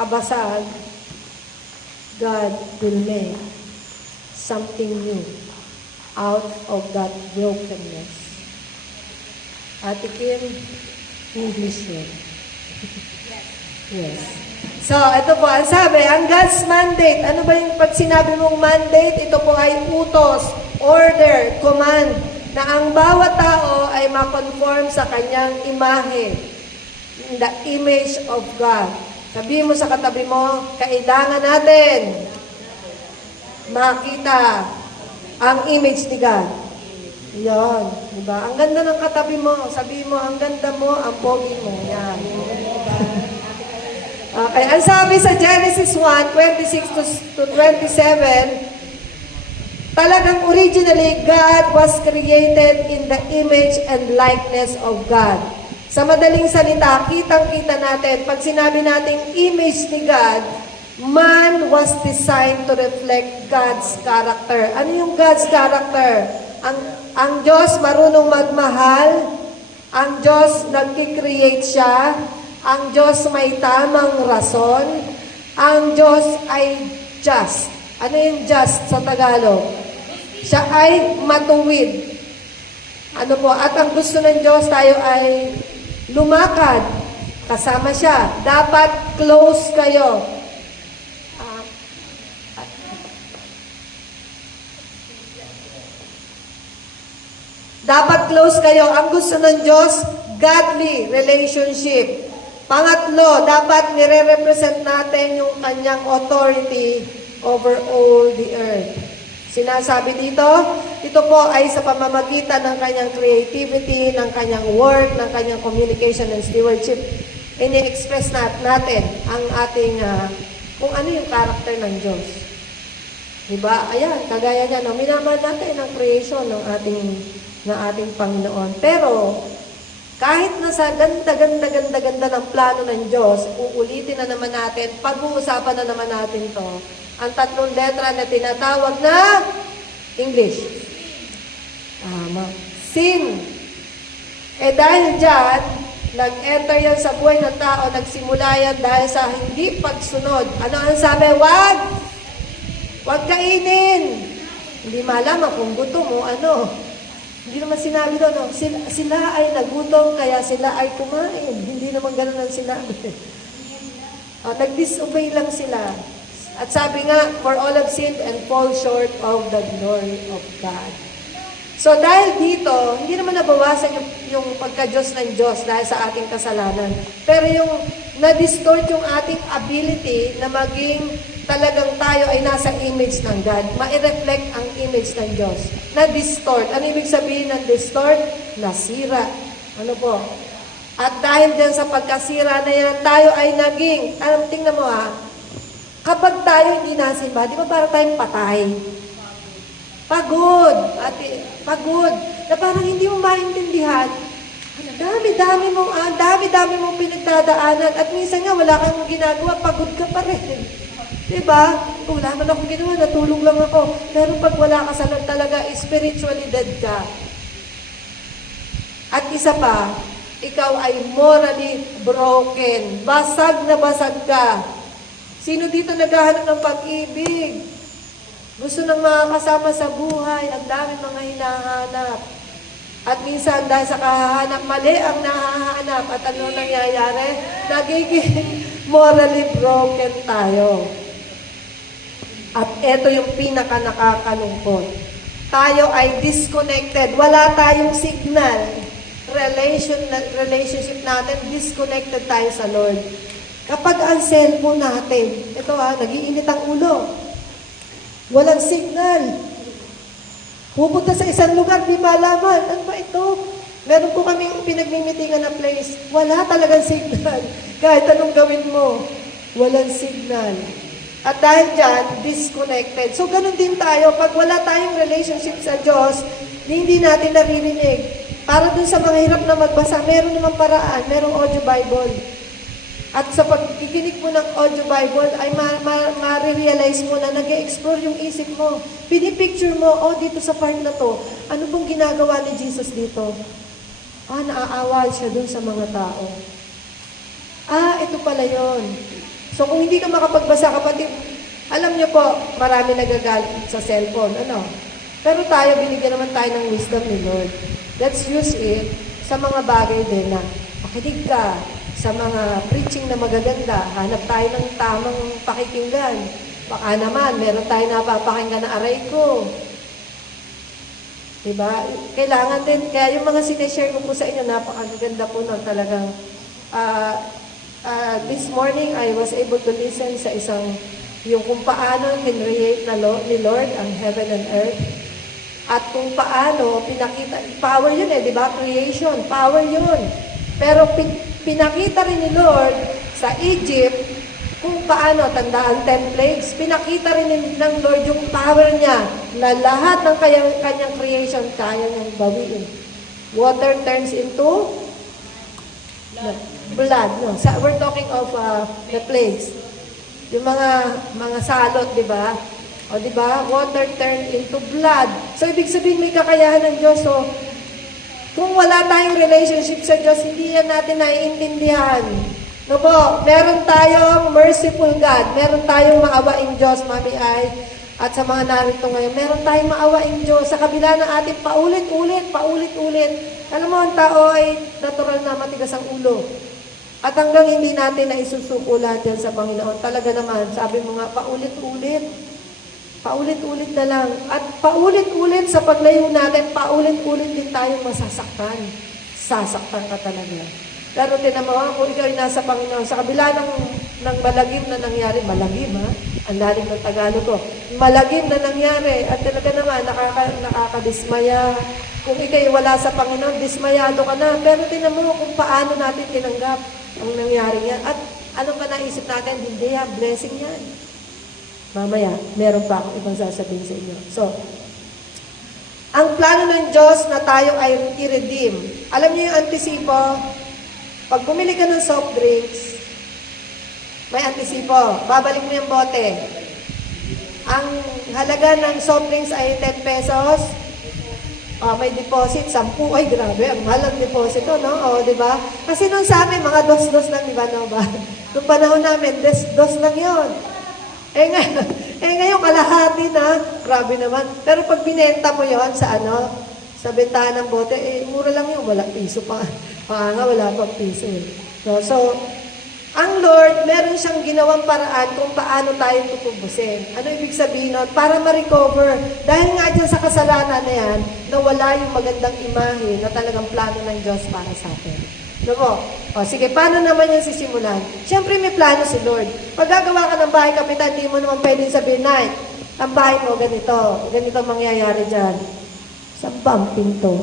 makabasag, God will make something new out of that brokenness. Ate Kim, English yun. Yes. So, ito po, ang sabi, ang God's mandate. Ano ba yung pag sinabi mong mandate? Ito po ay utos, order, command, na ang bawat tao ay makonform sa kanyang imahe, the image of God. Sabihin mo sa katabi mo, kailangan natin makita ang image ni God. Yan, diba? Ang ganda ng katabi mo. Sabihin mo, ang ganda mo, ang pogi mo. Yan. Okay, ang sabi sa Genesis 1, 26 to 27, talagang originally, God was created in the image and likeness of God. Sa madaling salita, kitang-kita natin, pag sinabi nating image ni God, man was designed to reflect God's character. Ano yung God's character? Ang Diyos marunong magmahal, ang Diyos nagki-create siya, ang Diyos may tamang rason, ang Diyos ay just. Ano yung just sa Tagalog? Siya ay matuwid. Ano po? At ang gusto ng Diyos, tayo ay lumakad. Kasama siya. Dapat close kayo. Dapat close kayo. Ang gusto ng Diyos, godly relationship. Pangatlo, dapat nire-represent natin yung kanyang authority over all the earth. Sinasabi dito, ito po ay sa pamamagitan ng kanyang creativity, ng kanyang work, ng kanyang communication and stewardship. Ini-express natin ang ating, kung ano yung character ng Diyos. Diba? Ayan, kagaya niya, no? Minamahal natin ang creation ng ating Panginoon. Pero, kahit nasa ganda ng plano ng Diyos, uulitin na naman natin, pag-uusapan na naman natin to, ang tatlong letra na tinatawag na English. Sin. Dahil dyan, nag-enter yan sa buhay ng tao, nagsimula yan dahil sa hindi pagsunod. Ano ang sabi? Wag kainin. Hindi malaman kung gutom mo, ano. Hindi naman sinabi doon, no? Sila ay nagutom, kaya sila ay kumain. Hindi naman ganun ang sinabi. Nag-disobey lang sila. At sabi nga, for all have sinned and fall short of the glory of God. So dahil dito, hindi naman nabawasan yung pagka-Diyos ng Diyos dahil sa ating kasalanan. Pero yung na-distort yung ating ability na maging talagang tayo ay nasa image ng God. Ma-reflect ang image ng Diyos. Na-distort. Ano ibig sabihin ng distort? Nasira. Ano po? At dahil din sa pagkasira na yan, tayo ay naging, tingnan mo kapag tayo hindi nasimba, di ba para tayong patay? Pagod. Pagod. Na parang hindi mo maintindihan. Dami-dami mong pinagdadaanan. At minsan nga, wala kang ginagawa, pagod ka pa rin. Diba? Wala man akong ginawa, natulog lang ako. Pero pag wala ka sa Lord talaga, spiritually dead ka. At isa pa, ikaw ay morally broken. Basag na basag ka. Sino dito naghahanap ng pag-ibig? Gusto ng mga kasama sa buhay, ang dami mga hinahanap. At minsan, dahil sa kahahanap, mali ang nahahanap. At ano nangyayari? Nagiging morally broken tayo. At ito yung pinaka nakakalungkot. Tayo ay disconnected. Wala tayong signal. Relationship natin, disconnected tayo sa Lord. Kapag ang cellphone natin, ito nag-iinit ang ulo. Walang signal. Pupunta sa isang lugar, di malaman. Ano ba ito? Meron po kami pinagmimitingan na place. Wala talagang signal. Kahit anong gawin mo, walang signal. At dahil dyan, disconnected. So, ganun din tayo. Pag wala tayong relationship sa Diyos, hindi natin naririnig. Para dun sa mga hirap na magbasa, meron namang paraan. Merong audio Bible. At sa pagkikinig mo ng audio Bible, ay ma-realize mo na nag-explore yung isip mo. Pinipicture mo, dito sa part na to, ano bang ginagawa ni Jesus dito? Naaawa siya dun sa mga tao. Ito pala yon. So kung hindi ka makapagbasa, kapatid, alam niyo po, marami nagagalit sa cellphone, ano? Pero tayo, binigyan naman tayo ng wisdom ni Lord. Let's use it sa mga bagay din na makinig ka sa mga preaching na magaganda. Hanap tayo ng tamang pakikinggan. Baka naman, meron tayo napapakinggan na aray ko. Diba? Kailangan din, kaya yung mga sineshare ko po sa inyo, napakaganda po nun talagang. This morning, I was able to listen sa yung kung paano kinreate ni Lord ang heaven and earth. At kung paano, pinakita, power yun di ba? Creation, power yun. Pero pinakita rin ni Lord sa Egypt, kung paano, tandaan 10 plagues, pinakita rin ng Lord yung power niya na lahat ng kanyang creation kaya niyang bawiin. Water turns into blood. No? We're talking of the plagues. Yung mga salot, di ba? O di ba? Water turned into blood. So, ibig sabihin may kakayahan ng Diyos. So, kung wala tayong relationship sa Diyos, hindi yan natin naiintindihan. No po, meron tayong merciful God. Meron tayong maawaing Diyos, Mami Ay. At sa mga narito ngayon, meron tayong maawaing Diyos. Sa kabila ng ating paulit-ulit. Alam mo, ang tao ay natural na matigas ang ulo. At hanggang hindi natin na isusuko lahat yan sa Panginoon. Talaga naman, sabi mo nga, paulit-ulit. Paulit-ulit na lang. At paulit-ulit sa paglayo natin, paulit-ulit din tayong masasaktan. Sasaktan ka talaga. Pero tinamawa, kung ikaw ay nasa Panginoon, sa kabila ng malagim na nangyari, malagim ha? Ang lalim ng Tagalog ko. Malagim na nangyari. At talaga naman, nakakadismaya. Kung ikaw ay wala sa Panginoon, dismayado ka na. Pero tinamawa kung paano natin tinanggap ang nangyari yan. At ano ba naisip natin? Hindi yan, blessing yan. Mamaya, meron pa akong ibang sasabihin sa inyo. So, ang plano ng Diyos na tayo ay i-redeem. Alam niyo yung antisipo? Pag bumili ka ng soft drinks, may antisipo. Babalik mo yung bote. Ang halaga ng soft drinks ay 10 pesos. May deposit, 10. Ay, grabe. Ang mahal ang deposit no? Di ba? Kasi nung sa amin, mga dos-dos lang, di ba? No, ba? Nung panahon namin, dos lang yon. Ngayon, kalahati na. Grabe naman. Pero pag binenta mo yon sa bentahan ng bote, mura lang yun. Wala piso pa. Wala pang piso. So, ang Lord, meron siyang ginawang paraan kung paano tayo tutubusin. Ano ibig sabihin nun? Para ma-recover. Dahil nga dyan sa kasalanan na yan, nawala yung magandang imahe na talagang plano ng Diyos para sa atin. Ano po? Sige, paano naman yung sisimulan? Siyempre may plano si Lord. Pag gagawa ka ng bahay, kapitan, di mo naman pwedeng sabihin, Nay, ang bahay mo, ganito mangyayari dyan. Saan ba ang pinto?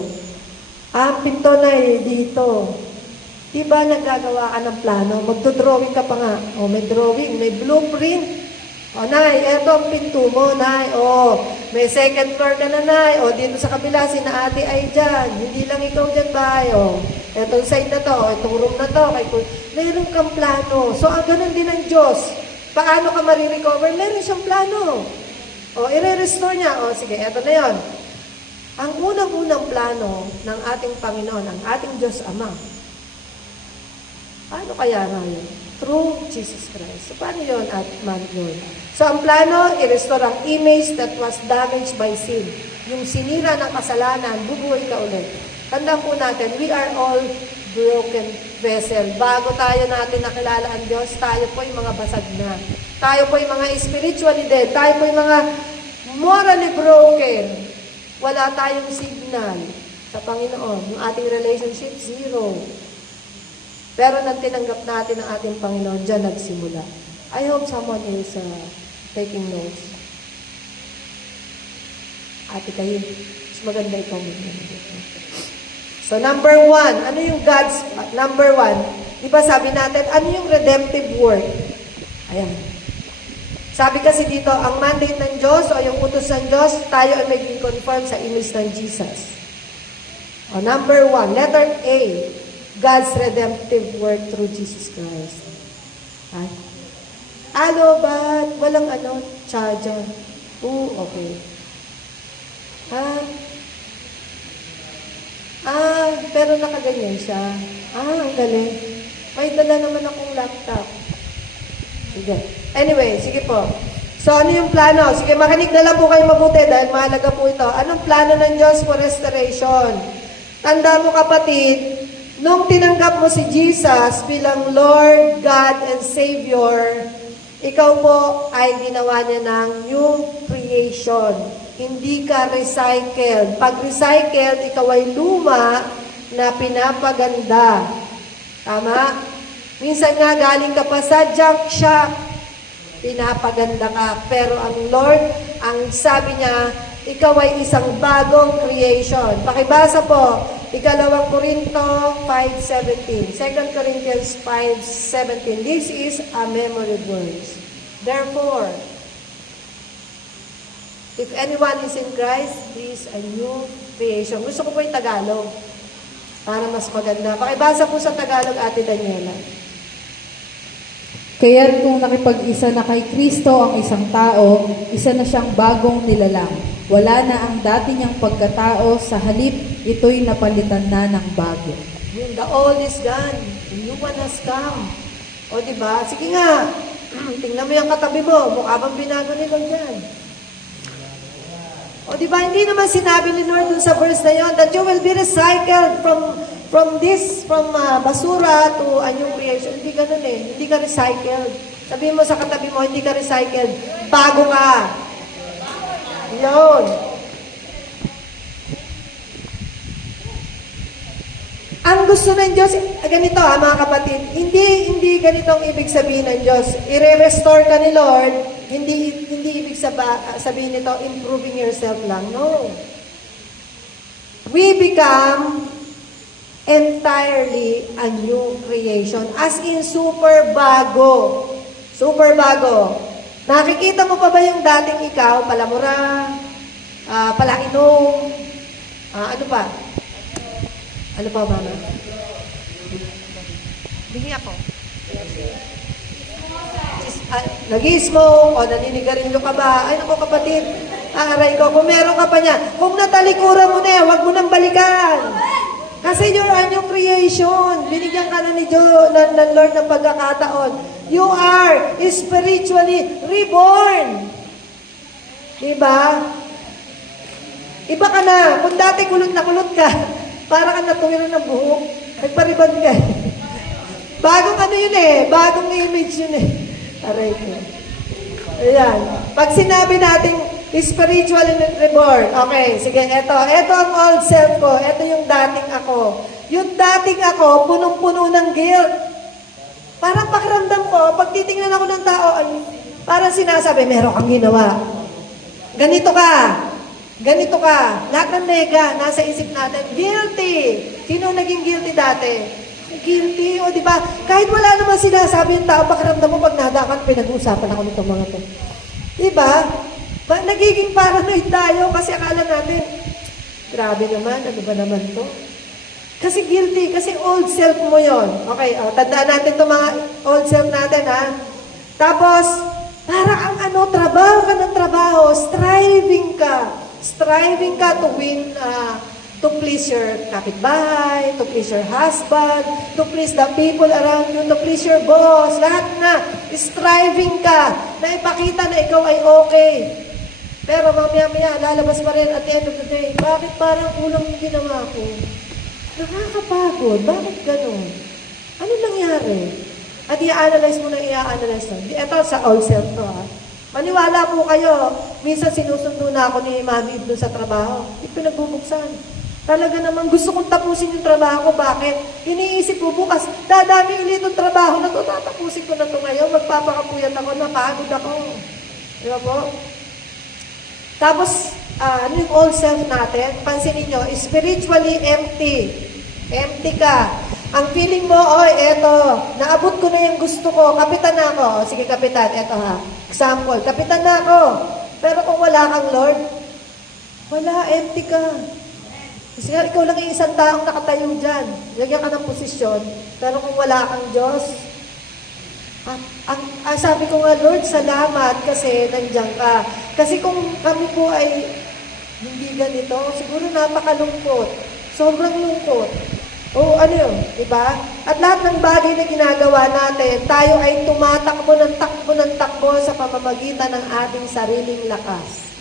Ang pinto na dito. Di ba naggagawa ka ng plano? Magdodrawing ka pa nga. May drawing, may blueprint. Nay, eto ang pinto mo, Nay. May second floor ka na, Nay. Dito sa kabila, sina ate ay dyan. Hindi lang ikaw dyan, bahay. Etong side na to, itong room na to. Meron kang plano. So, ganun din ang Diyos. Paano ka marirecover? Meron siyang plano. I-restore niya. Sige, eto na yon. Ang unang-unang plano ng ating Panginoon, ang ating Diyos Ama. Paano kaya nga yun? Through Jesus Christ. So, paano yun at Lord? So, ang plano, i-restore ang image that was damaged by sin. Yung sinira ng kasalanan, bubuhay ka ulit. Tandaan po natin, we are all broken vessel. Bago tayo natin nakilala ang Diyos, tayo po yung mga basag na. Tayo po yung mga spiritually dead. Tayo po yung mga morally broken. Wala tayong signal sa Panginoon. Yung ating relationship, zero. Pero nang tinanggap natin ang ating Panginoon, dyan nagsimula. I hope someone is taking notes. Ate kayo, mas maganda ikaw muna. So, number 1, ano yung God's, number 1, di ba sabi natin, ano yung redemptive work? Ayan. Sabi kasi dito, ang mandate ng Diyos o yung utos ng Diyos, tayo ay maging conform sa image ng Jesus. Number 1, letter A, God's redemptive work through Jesus Christ. Ba't walang charger? Okay. Pero nakaganyan siya. Ang galing. May dala naman akong laptop. Sige. Anyway, sige po. So, ano yung plano? Sige, makinig na lang po kayo mabuti dahil mahalaga po ito. Anong plano ng Diyos for restoration? Tanda mo kapatid, nung tinanggap mo si Jesus bilang Lord, God, and Savior, ikaw po ay ginawa niya ng new creation. Hindi ka recycled. Pag recycled, ikaw ay luma na pinapaganda. Tama? Minsan nga galing ka pa sa junk shop, pinapaganda ka. Pero ang Lord, ang sabi niya, ikaw ay isang bagong creation. Pakibasa po, 2 Korinto 5:17. 2 Corinthians 5:17. This is a memory verse. Therefore, if anyone is in Christ, he is a new creation. Gusto ko po yung Tagalog para mas maganda. Pakibasa po sa Tagalog, Ate Daniela. Kaya't kung nakipag-isa na kay Kristo ang isang tao, isa na siyang bagong nilalang. Wala na ang dati niyang pagkatao, sa halip ito'y napalitan na ng bago. The old is gone, the new one has come. O diba? Sige nga, tingnan mo yung katabi mo, mukha bang binago ni Lord yan? O diba, hindi naman sinabi ni Lord dun sa verse na yun, that you will be recycled from basura to a new creation. Hindi ganun eh. Hindi ka recycled. Sabihin mo sa katabi mo, hindi ka recycled. Bago ka. Yun. Ang gusto ng Diyos, ganito mga kapatid, hindi ganito ang ibig sabihin ng Diyos. I-restore ka ni Lord, hindi ibig sabihin nito, improving yourself lang. No. We become entirely a new creation. As in, super bago. Super bago. Nakikita mo pa ba yung dating ikaw? Palamura, palainom, ano pa? Ano pa, mama? Bingi ako. Nag-smoke o naninigarilyo ka ba? Ay, naku kapatid, aaray ko. Kung meron ka pa niya, kung natalikuran mo na, huwag mo nang balikan. Kasi you're a new creation. Binigyan ka na ni Diyos, ng Lord ng pagkakataon. You are spiritually reborn. Diba? Iba ka na. Kung dati kulot na kulot ka, para ka natuwiran ng buhok, nagpariban ka. Bagong ano yun eh. Bagong image yun eh. Aray ko. Ayan. Pag sinabi natin spiritually reborn. Okay, sige, eto ang old self ko. Eto yung dating ako. Yung dating ako, punong-puno ng guilt. Parang pakiramdam ko, pag titingnan ako ng tao, parang sinasabi, meron kang ginawa. Ganito ka. Ganito ka. Lahat ng nega, nasa isip natin, guilty. Sino naging guilty dati? Guilty, o diba? Kahit wala naman sinasabi yung tao, pakiramdam mo, pag nadakan, pinag-uusapan ako nitong mga to. Diba? Nagiging paranoid tayo kasi akala natin, grabe naman, ano ba naman to? Kasi guilty, kasi old self mo yon. Okay, tandaan natin itong mga old self natin, ha? Tapos, parang ang trabaho ka ng trabaho, striving ka to win, to please your kapitbahay, to please your husband, to please the people around you, to please your boss, lahat na, striving ka na ipakita na ikaw ay okay. Pero mamaya-maya, lalabas pa rin at the end of the day, bakit parang kulang yung ginawa ko? Nakakapagod. Bakit ganun? Ano nangyari? At i-analyze mo na i-analyze mo. Ito sa old self to, ha? Maniwala po kayo, minsan sinusundo na ako ni Mami doon sa trabaho. Ipinagbubuksan. Talaga naman, gusto kong tapusin yung trabaho ko. Bakit? Iniisip ko bukas, dadami ulit yung trabaho na to, tatapusin ko na to ngayon, magpapakapuyat ako, napagod ako. Di ba po? Tapos, ano yung old self natin? Pansinin nyo, spiritually empty. Empty ka. Ang feeling mo, eto, naabot ko na yung gusto ko, kapitan na ako. Sige, kapitan, eto ha. Example, kapitan na ako. Pero kung wala kang Lord, wala, empty ka. Kasi ikaw lang yung isang taong nakatayo dyan. Lagyan ka ng posisyon. Pero kung wala kang Diyos, sabi ko nga, Lord, salamat kasi nandiyan ka. Kasi kung kami po ay hindi ganito, siguro napakalungkot. Sobrang lungkot. O ano yun, di ba? At lahat ng bagay na ginagawa natin, tayo ay tumatakbo ng takbo sa pamamagitan ng ating sariling lakas.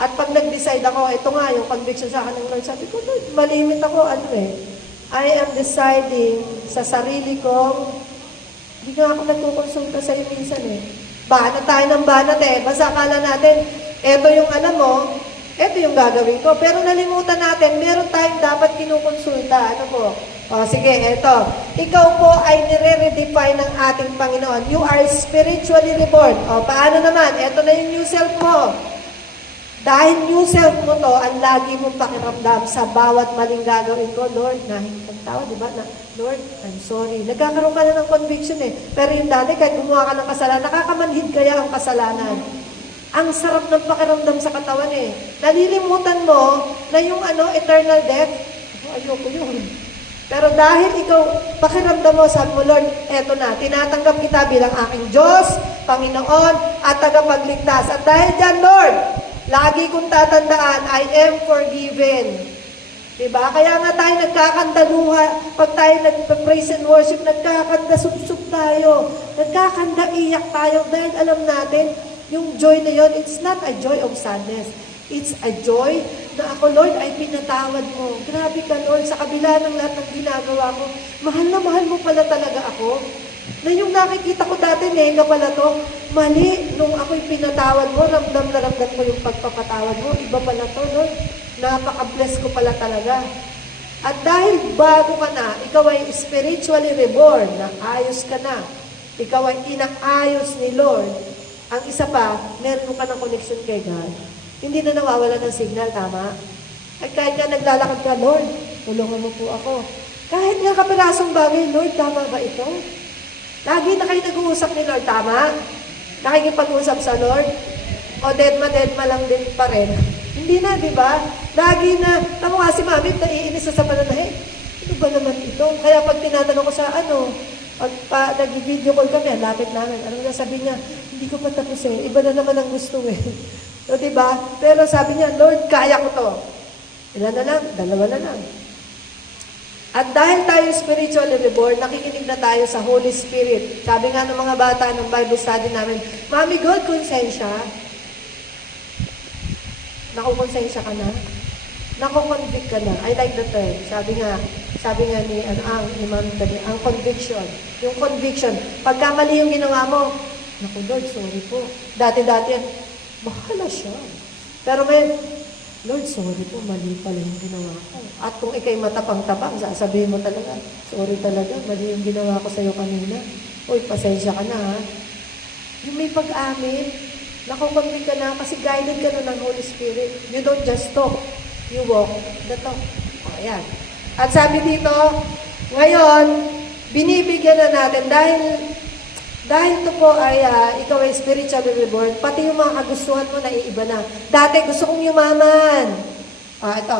At pag nag-decide ako, ito nga yung conviction sa akin ng Lord, sabi ko, Lord, malimit ako, I am deciding sa sarili kong, hindi nga ako nagkukonsulta sa iyo minsan Banat tayo ng banat Basta akala natin, ito yung alam mo, ito yung gagawin ko. Pero nalimutan natin, meron tayong dapat kinukonsulta. Ano po? O sige, eto. Ikaw po ay nire-redefine ng ating Panginoon. You are spiritually reborn. O paano naman? Eto na yung new self mo. Dahil new self mo to, ang lagi mong pakiramdam sa bawat maling gagawin ko, Lord, nahingi kang tao, di ba? Lord, I'm sorry. Nagkakaroon ka na ng conviction Pero yung dati, kahit gumawa ka ng kasalanan, nakakamandhid kaya ang kasalanan. Ang sarap ng pakiramdam sa katawan Nalilimutan mo na yung eternal death, ayoko yun. Pero dahil ikaw, pakiramdam mo, sabi mo, Lord, eto na, tinatanggap kita bilang aking Diyos, Panginoon, at tagapagligtas. At dahil dyan, Lord, lagi kong tatandaan, I am forgiven. Diba? Kaya nga tayo nagkakandaluha, pag tayo nag-praise and worship, nagkakanda, subsub tayo, nagkakanda, iyak tayo, dahil alam natin, yung joy na yon, it's not a joy of sadness. It's a joy na ako, Lord, ay pinatawad mo. Grabe ka, Lord, sa kabila ng lahat ng ginagawa ko, mahal na mahal mo pala talaga ako. Na yung nakikita ko dati, nega pala to, mali, nung ako'y pinatawad mo, ramdam na ramdam ko yung pagpapatawad mo, iba pala to, Lord. Napaka-bless ko pala talaga. At dahil bago ka na, ikaw ay spiritually reborn, na ayos ka na. Ikaw ay inaayos ni Lord. Ang isa pa, meron ka ng connection kay God. Hindi na nawawala ng signal, tama? At kahit nga naglalakad ka, Lord, tulungan mo po ako. Kahit nga kapirasong bagay, Lord, tama ba ito? Lagi na kayo nag-uusap ni Lord, tama? Nakikipag-usap sa Lord? O deadma lang din pa rin? Hindi na, di ba? Lagi na, tama nga si Mami, naiinis sa pananahe. Ano ba naman ito? Kaya pag tinatanong ko sa pag nag-video call kami, lapit namin, ano na sabi niya, hindi ko pa tapos iba na naman ang gusto So, di ba? Pero sabi niya, Lord, kaya ko to. Ilan na lang? 2 na lang. At dahil tayo spiritually reborn, nakikinig na tayo sa Holy Spirit. Sabi nga ng mga bata ng Bible study namin, Mami, God, konsensya. Nakukonsensya ka na? Nakukonvict ka na. I like the term. Sabi nga ni Ma'am Tani, ang conviction. Yung conviction. Pagka mali yung ginawa mo, naku Lord, sorry po. Dati-dati yan, bahala siya. Pero ngayon, Lord, sorry po, mali pala yung ginawa ko. At kung ikay matapang-tapang, sasabihin mo talaga, sorry talaga, mali yung ginawa ko sa'yo kanina. Uy, pasensya ka na ha. Yung may pag-amin, nakukonvict ka na kasi guided ka na ng Holy Spirit. You don't just talk. You walk the talk. O, ayan. At sabi dito, ngayon, binibigyan na natin dahil ito po ay ikaw ay spiritually reborn, pati yung mga kagustuhan mo naiiba na. Dati gusto kong yumaman. Ito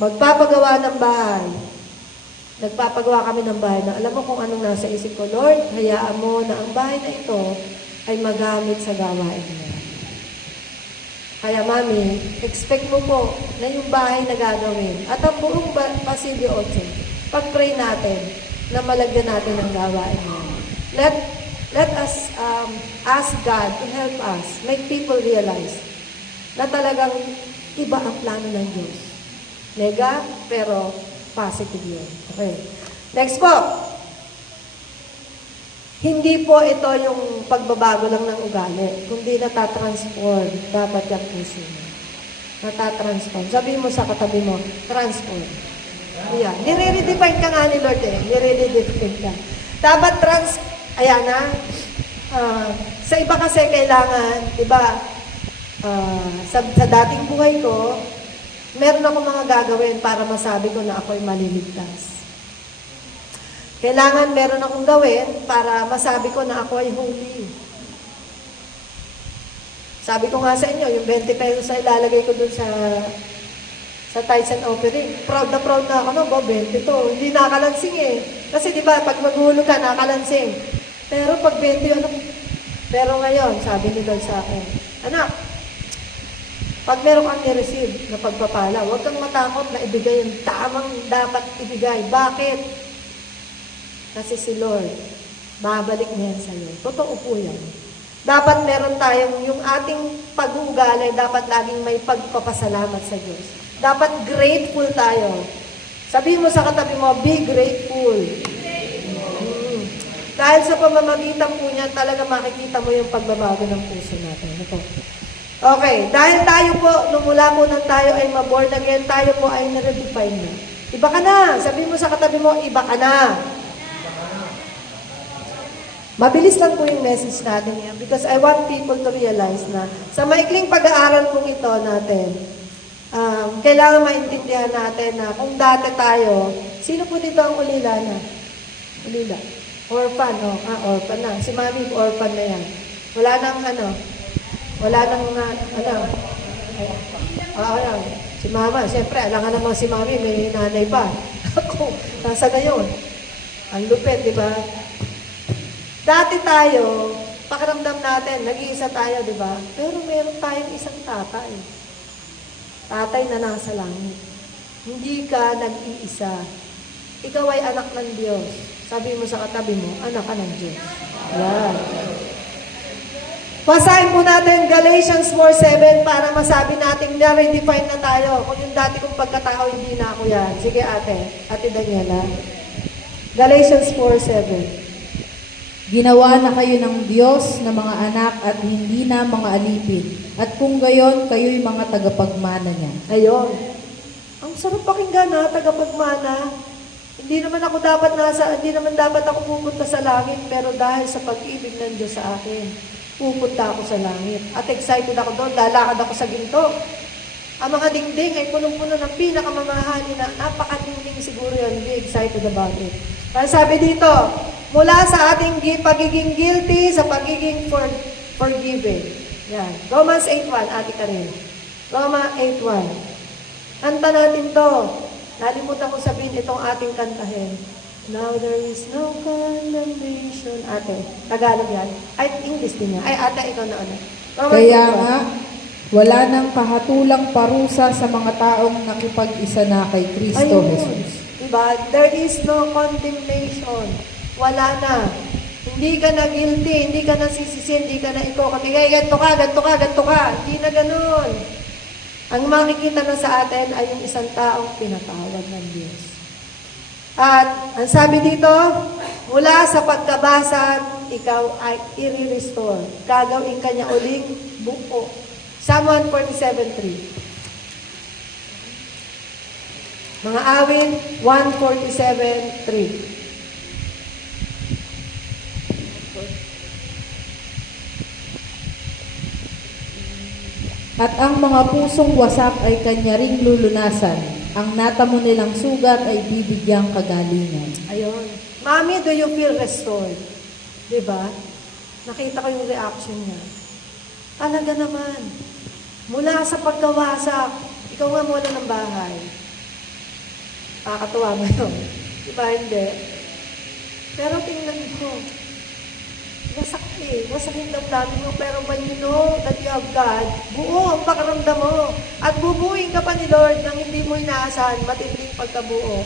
magpapagawa ng bahay. Nagpapagawa kami ng bahay na alam mo kung anong nasa isip ko, Lord, hayaan mo na ang bahay na ito ay magamit sa gawain mo. Kaya mami, expect mo po na yung bahay na gagawin at ang buong Basilio 8, pag-pray natin na malagyan natin ang gawain mo. Let us ask God to help us make people realize na talagang iba ang plano ng Diyos. Nega, pero positive yun. Okay. Next po. Hindi po ito yung pagbabago lang ng ugali, kundi natatransform dapat yung puso mo. Natatransform. Sabihin mo sa katabi mo, transform. Ayan. Nire-redefine ka nga ni Lord Nire-redefine ka. Dapat ayan na. Sa iba kasi kailangan, diba, sa dating buhay ko, meron ako mga gagawin para masabi ko na ako'y maliligtas. Kailangan meron akong gawin para masabi ko na ako ay holy. Sabi ko nga sa inyo, yung 20 pesos na ilalagay ko dun sa tithes and offering. Proud na ako, no? 20 to. Hindi nakalansing Kasi di ba pag maghulog ka, nakalansing. Pero pag 20, Pero ngayon, sabi ni Lord sa akin, anak, Pag meron kang ni-receive na pagpapala, huwag kang matakot na ibigay yung tamang dapat ibigay. Bakit? Kasi si Lord, babalik niya yan sa'yo. Totoo po yan. Dapat meron tayong, yung ating pag-uugali, dapat laging may pagpapasalamat sa Diyos. Dapat grateful tayo. Sabihin mo sa katabi mo, be grateful. Dahil sa pamamagitan po niya, talaga makikita mo yung pagbabago ng puso natin. Ito. Okay, dahil tayo po, nung mula po nang tayo ay ma-born again, tayo po ay na-redefine na. Iba ka na. Sabihin mo sa katabi mo, iba ka na. Mabilis lang po yung message natin yan because I want people to realize na sa maikling pag-aaral pong ito natin, kailangan maintindihan natin na kung dati tayo, sino po dito ang ulila na? Ulila. Orphan, no? Orphan na. Si Mami, orphan na yan. Wala nang si Mama, siyempre, alangan naman si Mami, may nanay pa. Ako, nasa na yun? Ang lupit, di ba? Dati tayo, pakiramdam natin, nag-iisa tayo, di ba? Pero meron tayong isang tatay. Tatay na nasa langit. Hindi ka nag-iisa. Ikaw ay anak ng Diyos. Sabi mo sa katabi mo, anak ka ng Diyos. Yan. Basahin po natin Galatians 4:7 para masabi natin na redefine na tayo. Kung yung dati kong pagkatao, hindi na ako yan. Sige Ate Daniela. Galatians 4:7. Ginawa na kayo ng Diyos na mga anak at hindi na mga alipin. At kung gayon, kayo'y mga tagapagmana niya. Ayun. Ang sarap pakinggan na, tagapagmana. Hindi naman dapat ako pupunta sa langit, pero dahil sa pag-ibig ng Diyos sa akin, pupunta ako sa langit. At excited ako doon, lalakad ako sa ginto. Ang mga dingding ay punong-puno ng pinakamamahali na napakadingding siguro yan. Be excited about it. Kaya sabi dito, mula sa ating pagiging guilty sa pagiging forgiving. Yan. Romans 8:1, Ate Karen. Roma 8:1. Kanta natin to. Nalimutan ko sabihin itong ating kantahin. Now there is no condemnation. Ate, Tagalog yan. Ay, English din yan. Ay, ate, ikaw na ano. Kaya nga, wala nang kahatulang parusa sa mga taong nakipag-isa na kay Kristo Ayun. Jesus. Diba? There is no condemnation. Wala na. Hindi ka na guilty, hindi ka na sisisi, hindi ka na ikaw. Ganto ka. Hindi na ganun. Ang makikita na sa atin ay yung isang taong pinatawad ng Diyos. At ang sabi dito, mula sa pagkabasag, ikaw ay i-restore. Gagawin ka niya uling buo. Psalm 147:3. Mga awin, 147:3. At ang mga pusong wasak ay kanya ring lulunasan. Ang natamo nilang sugat ay bibigyang kagalingan. Ayun. Mami, do you feel restored? Diba? Nakita ko yung reaction niya. Talaga naman. Mula sa pagkawasak, ikaw nga muna ng bahay. Kakatuwa mo yun. Diba hindi? Pero tingnan ko, wasak wasak yung damdamin mo, pero when you know that you have God, buo ang pakaramdam mo. At bubuin ka pa ni Lord nang hindi mo inaasahan, matinding pagkabuo.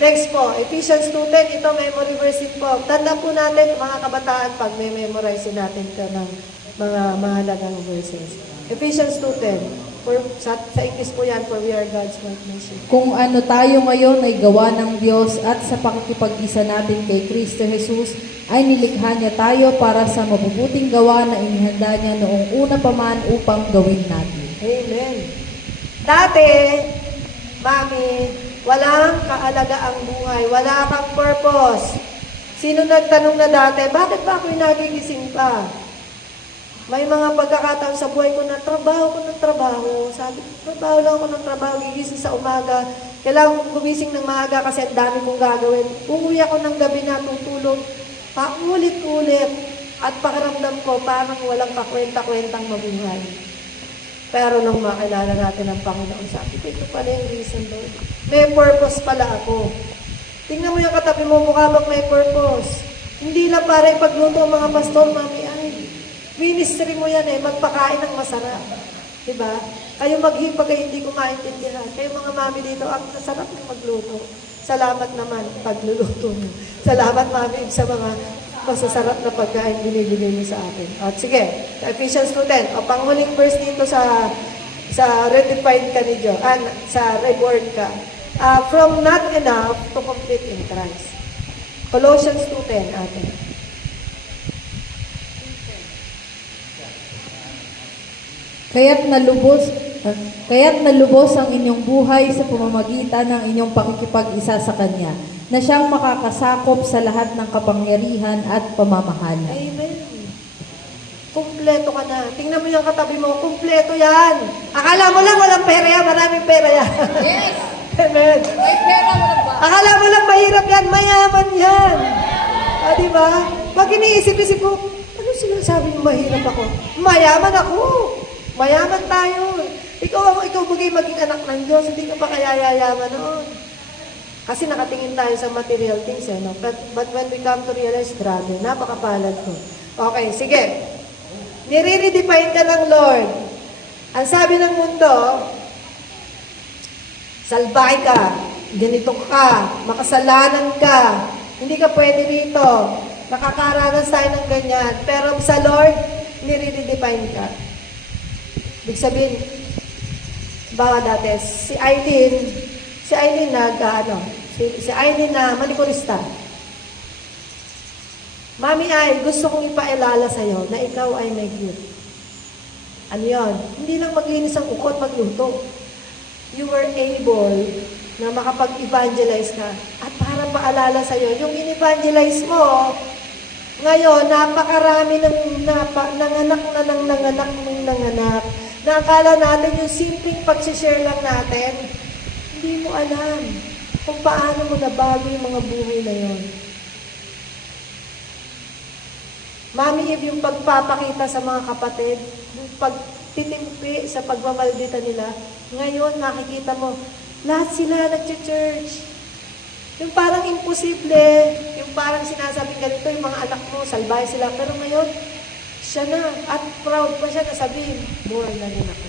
Next po, Ephesians 2:10, ito memory verse din po. Tanda po natin, mga kabataan, pag may memorize natin ka ng mga mahalagang verses. Ephesians 2:10. Sa English po yan, for we are God's workmanship. Kung ano tayo ngayon ay gawa ng Diyos at sa pakikipag-isa natin kay Kristo Jesus, ay nilikha niya tayo para sa mabubuting gawa na inihanda niya noong una pa man upang gawin natin. Amen. Dati, Mami, walang kaalaga ang buhay, wala kang purpose. Sino nagtanong na dati, bakit ba ako'y nagigising pa? May mga pagkakataon sa buhay ko na trabaho. Sabi, trabaho lang ako ng trabaho, gigising sa umaga. Kailangan kong gumising ng maaga kasi ang dami kong gagawin. Uuwi ako ng gabi na tutulog. Paulit-ulit. At pakiramdam ko, parang walang kakwenta-kwentang mabuhay. Pero nung makilala natin ang Panginoon, sabi ko, ito pala yung reason, Lord. May purpose pala ako. Tingnan mo yung katabi mo, mukha bang may purpose. Hindi lang para ipagluto ang mga pastor, Mami, ay. Ministry mo yan magpakain ng masarap. Diba? Kayo maghipag ay hindi ko maintindihan. Kayo mga mami dito, ang sarap ng magluto. Salamat naman, pagluluto mo. Salamat mami sa mga masasarap na pagkain binibigay niyo sa akin. At sige, Ephesians 2:10. O panghuling verse dito sa redefined ka ni Diyos, sa reborn ka. From not enough to complete in Christ. Colossians 2:10 atin. Kaya't nalubos ang inyong buhay sa pamamagitan ng inyong pakikipag-isa sa Kanya, na siyang makakasakop sa lahat ng kapangyarihan at pamamahala. Amen. Kumpleto ka na. Tingnan mo yung katabi mo, kumpleto yan. Akala mo lang walang pera yan, maraming pera yan. Yes! Amen. May pera mo na ba? Akala mo lang mahirap yan, mayaman yan. Diba? Pag iniisip-isip mo, ano sinasabi mo mahirap ako? Mayaman ako. Mayaman tayo. Ikaw maging anak ng Diyos, hindi ka pa kaya yayaman noon. Kasi nakatingin tayo sa material things, no? But when we come to realize, grabe, napakapalad ko. Okay, sige. Nire-redefine ka ng Lord. Ang sabi ng mundo, salbahe ka, ganito ka, makasalanan ka, hindi ka pwede dito. Nakakaranas tayo ng ganyan. Pero sa Lord, nire-redefine ka. Ibig sabihin, bawa dati, si Aileen na manikurista. Mami ay, gusto kong ipaalala sa'yo na ikaw ay may gift. Ano yun? Hindi lang maglinis ang uko at magluto. You were able na makapag-evangelize ka. At para paalala sa'yo, yung in-evangelize mo, ngayon, napakarami nanganak. Na akala natin yung simpleng pag-share lang natin, hindi mo alam kung paano mo nabago yung mga buhay na yon. Mami Eve, yung pagpapakita sa mga kapatid, yung pagtitimpi sa pagmamaldita nila, ngayon nakikita mo, lahat sila nag-church. Yung parang imposible, yung parang sinasabing ganito, yung mga anak mo, salbahe sila, pero ngayon, siya na, at proud pa siya na sabihin, more na rin ako.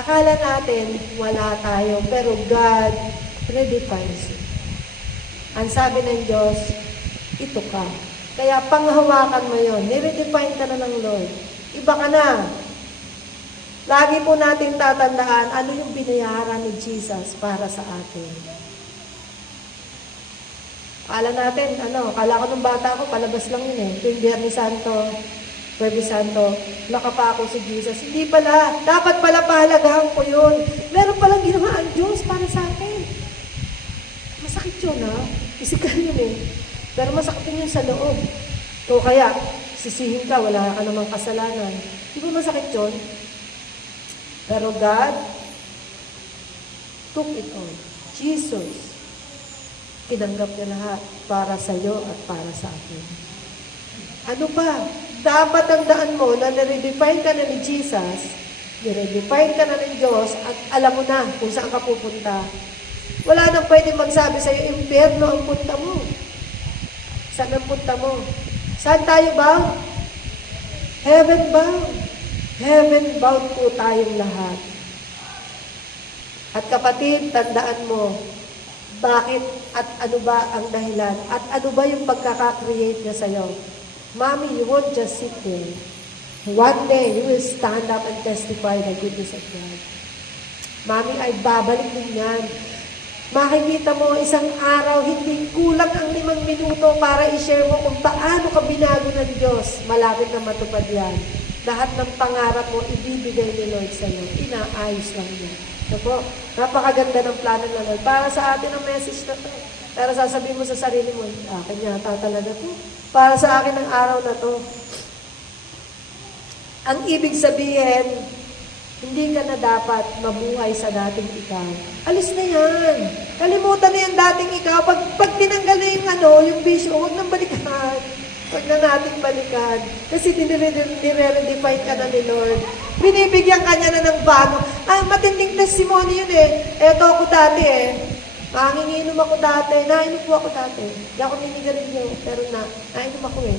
Akala natin, wala tayo, pero God redefines you. Ang sabi ng Diyos, ito ka. Kaya panghawakan mo yun, niredefine ka na ng Lord. Iba ka na. Lagi po natin tatandaan, ano yung binayaran ni Jesus para sa atin. Akala natin, akala ko nung bata ko, palabas lang yun eh. Tuwing Biyernes Santo, Huwebes Santo, nakapa ako si Jesus. Hindi pala, dapat pala pahalagahan ko yun. Meron palang ginawa ang Diyos para sa akin. Masakit yun Physical yun eh. Pero masakit yun sa loob. O kaya, sisihin ka, wala ka namang kasalanan. Di ba masakit yun? Pero God took it all. Jesus tinanggap niya lahat para sa iyo at para sa akin. Ano pa? Dapat tandaan mo na nire-define ka na ni Jesus, nire-define ka na ng Diyos, at alam mo na kung saan ka pupunta. Wala nang pwede magsabi sa iyo, impyerno ang punta mo. Saan ang punta mo? Saan tayo bound? Heaven bound. Heaven bound po tayong lahat. At kapatid, tandaan mo, bakit at ano ba ang dahilan? At ano ba yung pagkaka-create niya sa'yo? Mommy, you won't just sit there. One day, you will stand up and testify the goodness of God. Mommy, ay babalik din yan. Makikita mo, isang araw, hindi kulang ang 5 minuto para i-share mo kung paano ka binago ng Diyos. Malapit na matupad yan. Lahat ng pangarap mo, ibibigay ni Lord sa'yo. Inaayos lang yan. Napo, napakaganda ng plano ng Lord. Para sa atin ang message na to. Pero sasabihin mo sa sarili mo, akin yata talaga to. Para sa akin ang araw na to. Ang ibig sabihin, hindi ka na dapat mabuhay sa dating ikaw. Alis na yan. Kalimutan na yung dating ikaw. Pag tinanggal na yung bisyo, huwag nang balikan. Huwag na natin balikan. Kasi nire-redefine ka na ni Lord. Binibigyan ka niya na ng bago. Matinding testimony yun eh. Eto ako dati eh. Manginginom ako dati. Nainom po ako dati. Hindi ako ninigarilyo. Pero nainom ako eh.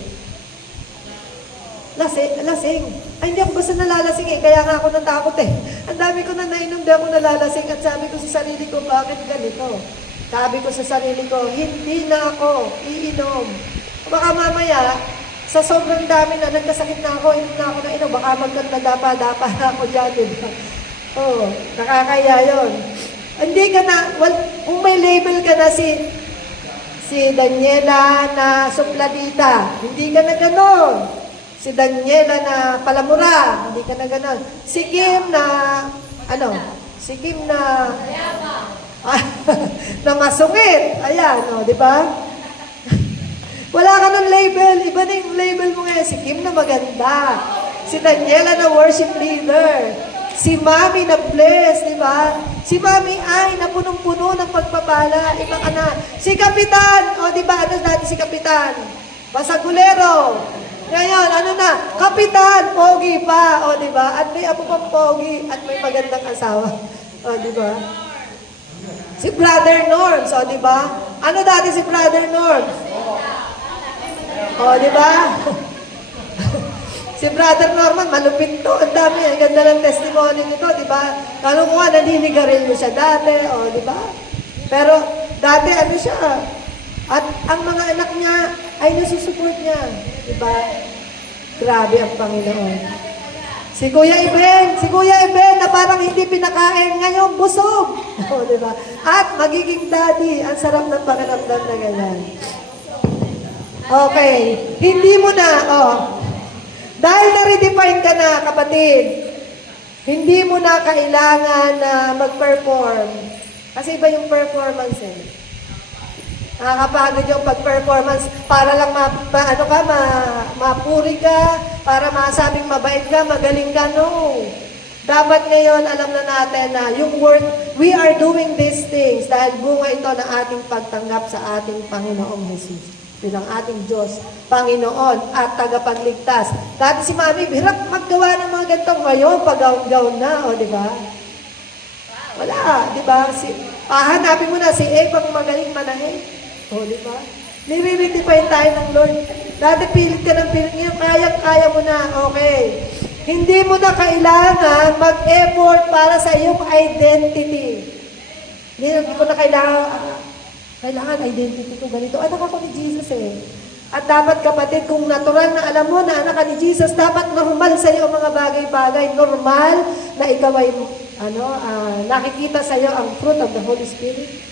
lasing. Ay, hindi ako basta nalalasing eh. Kaya nga ako natakot eh. Ang dami ko na nainom, di ako nalalasing. At sabi ko sa sarili ko, bakit ganito? Sabi ko sa sarili ko, hindi na ako iinom. Baka mamaya, sa sobrang dami na, nagkasakit na ako, inom na ako na inom. Baka magkandadapa-dapa na ako dyan, di ba? Oo, nakakaya yun. Hindi ka na, kung may label ka na si Daniela na supladita, hindi ka na ganon. Si Daniela na palamura, hindi ka na ganon. Si Kim na, Si Kim na, na masungit. Ayan, di ba? Wala ka ng label. Iba na yung label mo ngayon. Si Kim na maganda. Si Daniela na worship leader. Si Mami na blessed, di ba? Si Mami ay na punong-puno ng pagpapala. Iba ka na. Si Kapitan, di ba? Ano dati si Kapitan? Basagulero. Ngayon, Kapitan, pogi pa, di ba? At may apo pang pogi, at may magandang asawa. Di ba? Si Brother Norms, di ba? Ano dati si Brother Norms? Di ba? Si Brother Norman, malupit to. Ang dami, ang ganda ng testimony nito, di ba? Kalo mo nga, naninigarilyo siya dati, di ba? Pero, dati siya. At ang mga anak niya ay nasusupport niya. Di ba? Grabe ang Panginoon. Si Kuya Iben na parang hindi pinakain, ngayon busog. Di ba? At magiging daddy, ang sarap ng pakiramdam na ganyan. Okay, hindi mo na, dahil na-redefine ka na, kapatid, hindi mo na kailangan na mag-perform. Kasi iba yung performance eh. Nakakapagod yung pag-performance para lang mapuri ka, para masabing mabait ka, magaling ka. No. Dapat ngayon, alam na natin na yung word, we are doing these things dahil bunga ito ng ating pagtanggap sa ating Panginoong Jesus. Bilang ating Diyos, Panginoon at tagapagligtas. Dati si Mami, hirap maggawa ng mga ganitong ngayon, pag-gaon-gaon na, di ba? Wala, di ba? Hanapin mo na si Eva magaling manahin. Di ba? Nire-redefine tayo ng Lord. Dati pilit ka ng pilit, ngayon kaya mo na, okay. Hindi mo na kailangan mag-effort para sa iyong identity. Hindi ko na kailangan identity ko ganito. Anak ako ni Jesus eh. At dapat kapatid, kung natural na alam mo na anak ka ni Jesus, dapat normal sa iyo ang mga bagay-bagay. Normal na ikaw ay nakikita sa iyo ang fruit of the Holy Spirit.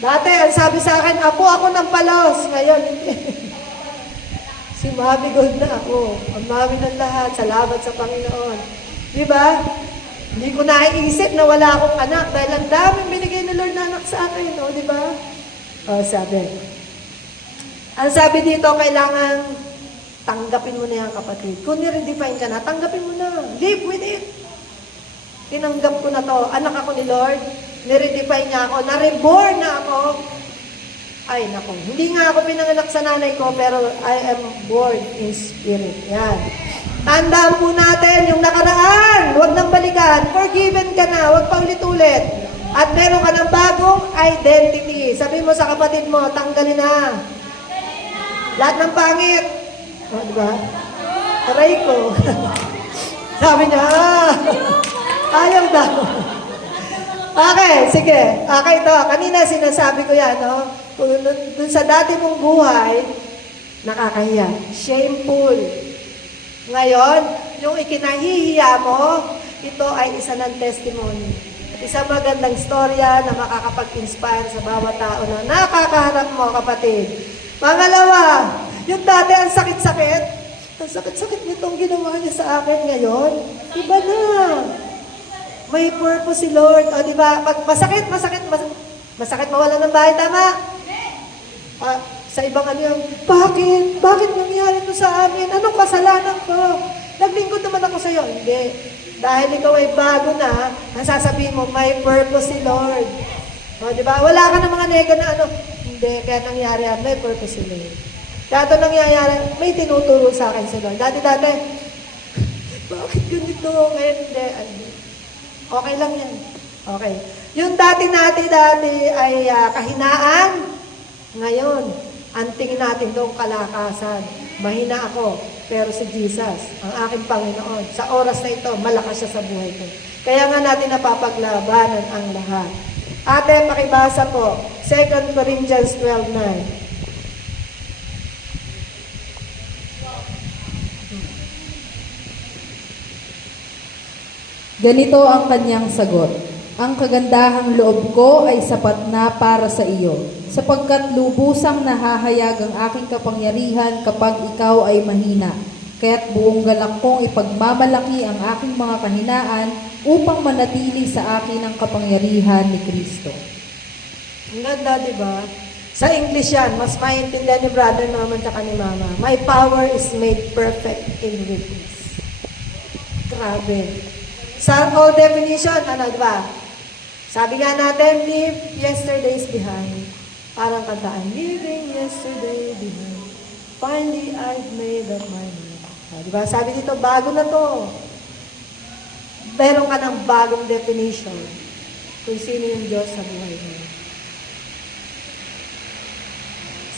Dati, ang sabi sa akin, apo ako ng palos. Ngayon, si Mami God na ako. Ang Mami ng lahat. Salamat sa Panginoon. Di ba? Hindi ko naiisip na wala akong anak dahil ang daming binigay ni Lord na anak sa akin, di ba? Sabi. Ang sabi dito, kailangan tanggapin mo na yan, kapatid. Kung nire-define ka na, tanggapin mo na. Live with it. Tinanggap ko na to. Anak ako ni Lord. Nire-define niya ako. Na-reborn na ako. Ay, naku. Hindi nga ako pinanganak sa nanay ko, pero I am born in spirit. Yan. Tandaan po natin yung nakaraan, huwag nang balikan, forgiven ka na, huwag pa ulit-ulit. At meron ka ng bagong identity. Sabi mo sa kapatid mo, tanggalin na. Lahat ng pangit. Diba? Aray ko. Sabi niya, ayaw daw. Okay, sige. Okay ito. Kanina sinasabi ko yan, no? Dun sa dati mong buhay, nakakahiya. Shameful. Ngayon, yung ikinahihiya mo, ito ay isa ng testimony. Isang magandang storya na makakapag-inspire sa bawat tao na nakakaharap mo, kapatid. Pangalawa, yung dati ang sakit-sakit. Ang sakit-sakit nitong ginawa niya sa akin ngayon. Iba na. May purpose si Lord. Di ba? Pag masakit mawala ng bahay, tama? Sa ibang yung, bakit? Bakit nangyari ito sa amin? Anong kasalanan ko? Naglingkod naman ako sa iyo. Hindi. Dahil ikaw ay bago na, nasasabihin mo, may purpose si Lord. Di ba? Wala ka ng mga nega na hindi, kaya nangyari yan, may purpose si Lord. Kaya ito nangyayari, may tinuturo sa akin si Lord. Dati, bakit ganito? Ngayon, hindi. Okay lang yan. Okay. Yung dati ay kahinaan. Ngayon, ang tingin natin doon kalakasan. Mahina ako. Pero si Jesus, ang aking Panginoon, sa oras na ito, malakas siya sa buhay ko. Kaya nga natin napapaglabanan ang lahat. Ate, pakibasa po, 2 Corinthians 12:9. Ganito ang kanyang sagot. Ang kagandahang loob ko ay sapat na para sa iyo, sapagkat lubusang nahahayag ang aking kapangyarihan kapag ikaw ay mahina. Kaya't buong galak kong ipagmamalaki ang aking mga kahinaan upang manatili sa akin ang kapangyarihan ni Kristo. Ang ganda, di ba? Sa English yan, mas maintindihan ni Brother Norman at ni Mama. My power is made perfect in weakness. Grabe. Sa old definition, ano, di ba? Sabi nga natin, leave yesterday's behind. Parang kantaan, leaving yesterday behind. Finally, I've made up my mind. Di ba? Sabi dito, bago na to. Meron ka ng bagong definition kung sino yung Diyos sa buhay mo.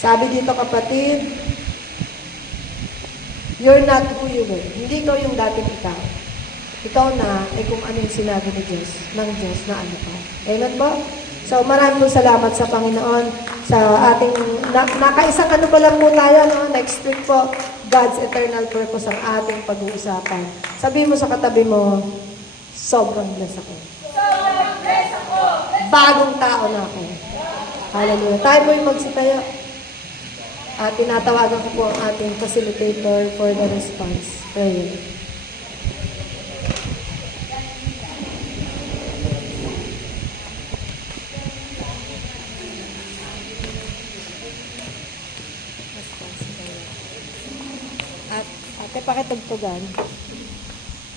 Sabi dito, kapatid, you're not who you were. Hindi ikaw yung dating ikaw. Ikaw na ay kung ano yung sinabi ng Diyos na ano pa. Amen po? So, maraming salamat sa Panginoon sa ating, nakaisang ano pa lang po tayo, no? Next week po, God's eternal purpose ang ating pag-uusapan. Sabi mo sa katabi mo, sobrang blessed ako. Bagong tao na ako. Hallelujah. Tayo po yung magsitayo. At tinatawagan ko po ang ating facilitator for the response prayer. At ate, pakitugtugan.